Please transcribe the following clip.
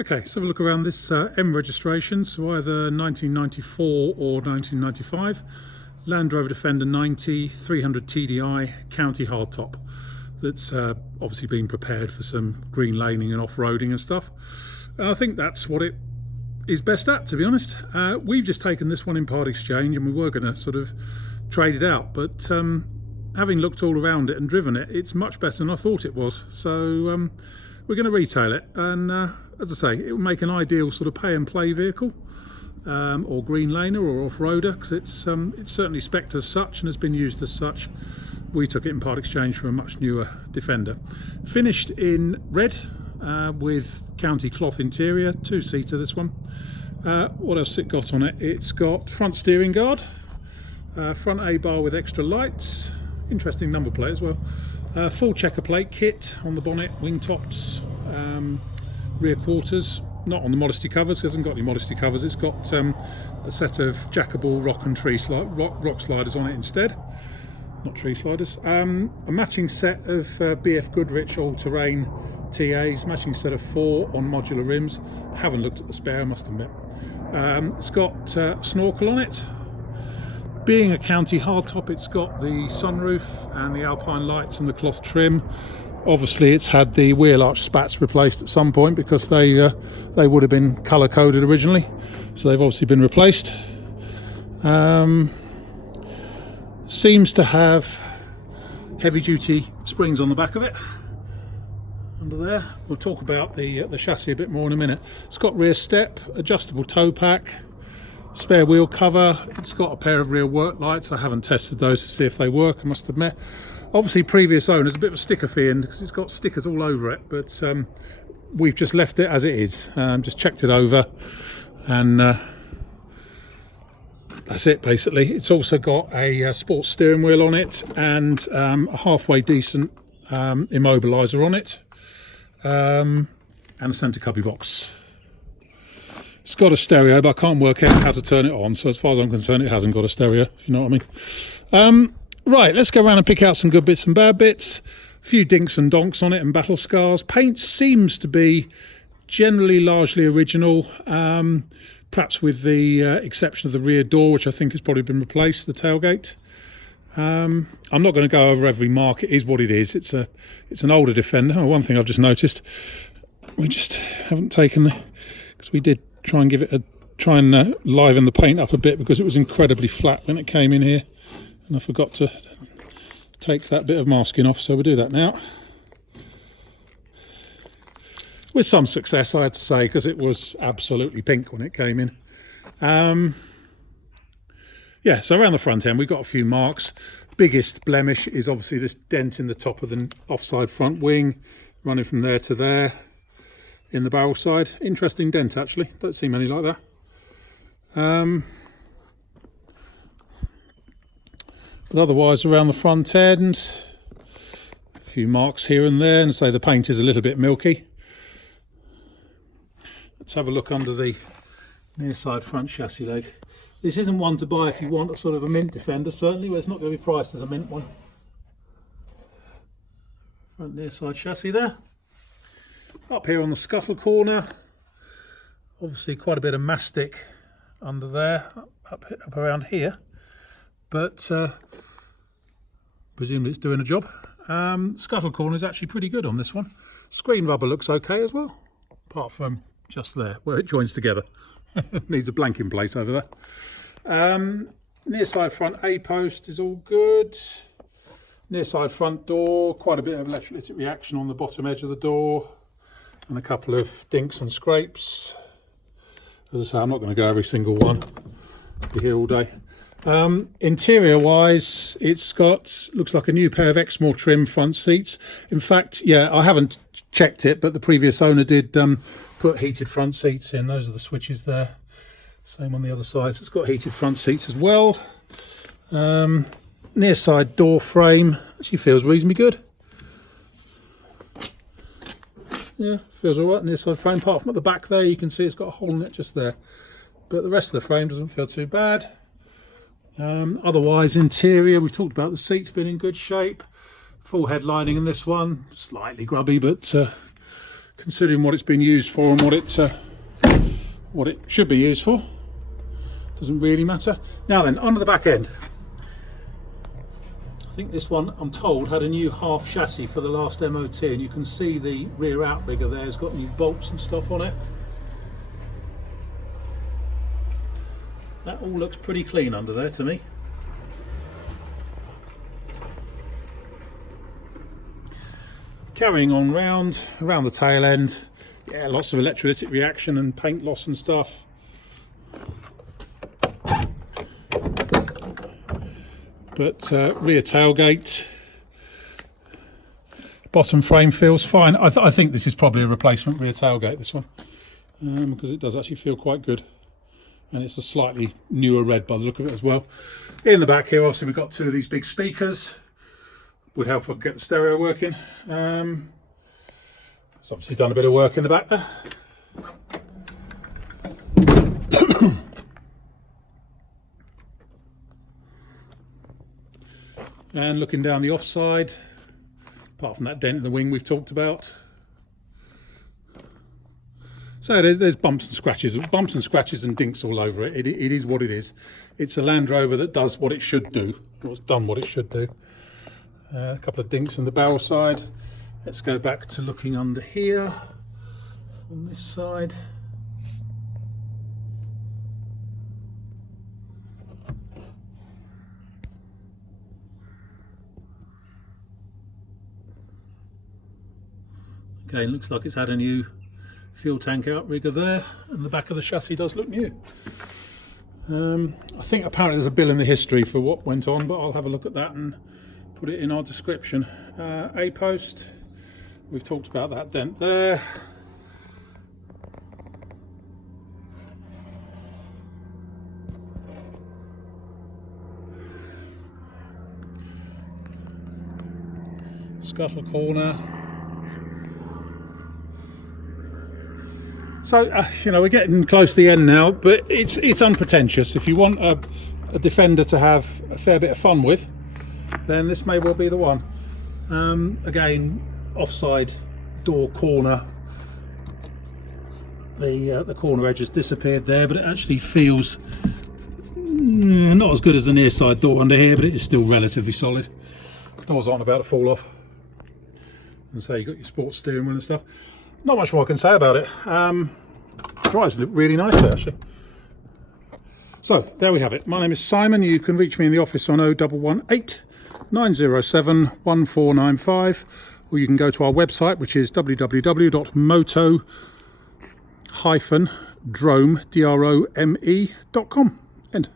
Okay, so have a look around this M registration, so either 1994 or 1995. Land Rover Defender 90, 300 TDI, county hardtop. That's obviously been prepared for some green laning and off-roading and stuff. And I think that's what it is best at, to be honest. We've just taken this one in part exchange and we were going to sort of trade it out, but having looked all around it and driven it, it's much better than I thought it was. So we're going to retail it, and as I say, it will make an ideal sort of pay and play vehicle, or green laner or off-roader, because it's certainly spec'd as such and has been used as such. We took it in part exchange for a much newer Defender. Finished in red with county cloth interior, two-seater this one. What else has it got on it? It's got front steering guard, front A-bar with extra lights, interesting number plate as well. Full checker plate kit on the bonnet, wing tops, rear quarters, not on the modesty covers, because it hasn't got any modesty covers. It's got a set of jackable rock and tree rock sliders on it instead, not tree sliders. A matching set of BF Goodrich all-terrain TAs, matching set of 4 on modular rims. Haven't looked at the spare, I must admit. It's got snorkel on it. Being a county hardtop, it's got the sunroof and the alpine lights and the cloth trim. Obviously it's had the wheel arch spats replaced at some point, because they would have been colour coded originally, so they've obviously been replaced. Seems to have heavy duty springs on the back of it, under there. We'll talk about the chassis a bit more in a minute. It's got rear step, adjustable tow pack, spare wheel cover. It's got a pair of rear work lights. I haven't tested those to see if they work, I must admit. Obviously previous owners, a bit of a sticker fiend because it's got stickers all over it, but we've just left it as it is. Just checked it over, and that's it basically. It's also got a sports steering wheel on it, and a halfway decent immobiliser on it, and a centre cubby box. It's got a stereo, but I can't work out how to turn it on, so as far as I'm concerned it hasn't got a stereo, if you know what I mean. Right, let's go around and pick out some good bits and bad bits. A few dinks and donks on it and battle scars. Paint seems to be generally largely original, perhaps with the exception of the rear door, which I think has probably been replaced, the tailgate. I'm not going to go over every mark. It is what it is. It's an older Defender. Oh, one thing I've just noticed, we just haven't taken the, because we did try and give it a liven the paint up a bit, because it was incredibly flat when it came in here, and I forgot to take that bit of masking off, so we'll do that now. With some success, I had to say, because it was absolutely pink when it came in. Yeah, so around the front end we've got a few marks. Biggest blemish is obviously this dent in the top of the offside front wing, running from there to there in the barrel side. Interesting dent actually, don't see many like that. But otherwise around the front end, a few marks here and there, and say the paint is a little bit milky. Let's have a look under the near side front chassis leg. This isn't one to buy if you want a sort of a mint Defender, certainly, where it's not going to be priced as a mint one. Front near side chassis there. Up here on the scuttle corner, obviously quite a bit of mastic under there, up around here, but presumably it's doing a job. Scuttle corner is actually pretty good on this one. Screen rubber looks okay as well, apart from just there where it joins together. Needs a blanking plate over there. Near side front A post is all good. Near side front door, quite a bit of electrolytic reaction on the bottom edge of the door, and a couple of dinks and scrapes. As I say, I'm not going to go every single one. Be here all day. Interior wise, it's got, looks like a new pair of Exmoor trim front seats. In fact, yeah, I haven't checked it, but the previous owner did put heated front seats in. Those are the switches there. Same on the other side, so it's got heated front seats as well. Near side door frame actually feels reasonably good. Yeah, feels all right. Near side frame, apart from at the back there, you can see it's got a hole in it just there. But the rest of the frame doesn't feel too bad. Otherwise, interior, we've talked about the seats being in good shape. Full headlining in this one, slightly grubby, but considering what it's been used for and what it should be used for. Doesn't really matter. Now then, onto the back end. I think this one, I'm told, had a new half chassis for the last MOT, and you can see the rear outrigger there has got new bolts and stuff on it. That all looks pretty clean under there to me. Carrying on around the tail end, yeah, lots of electrolytic reaction and paint loss and stuff. But rear tailgate, bottom frame feels fine. I think this is probably a replacement rear tailgate, this one, because it does actually feel quite good. And it's a slightly newer red by the look of it as well. In the back here, obviously, we've got two of these big speakers. Would help if I could get the stereo working. It's obviously done a bit of work in the back there. And looking down the offside, apart from that dent in the wing we've talked about. So there's bumps and scratches and dinks all over it. It is what it is. It's a Land Rover that does what it should do, or it's done what it should do. A couple of dinks in the barrel side. Let's go back to looking under here on this side. Again, looks like it's had a new fuel tank outrigger there, and the back of the chassis does look new. I think apparently there's a bill in the history for what went on, but I'll have a look at that and put it in our description. A-post, we've talked about that dent there. Scuttle corner. So, you know, we're getting close to the end now, but it's unpretentious. If you want a Defender to have a fair bit of fun with, then this may well be the one. Again, offside door corner. The corner edge has disappeared there, but it actually feels not as good as the near side door under here, but it is still relatively solid. Doors aren't about to fall off. And so you've got your sports steering wheel and stuff. Not much more I can say about it. Drives look really nice actually. So there we have it. My name is Simon. You can reach me in the office on 0118 907 1495, or you can go to our website, which is www.motodrome.com. End.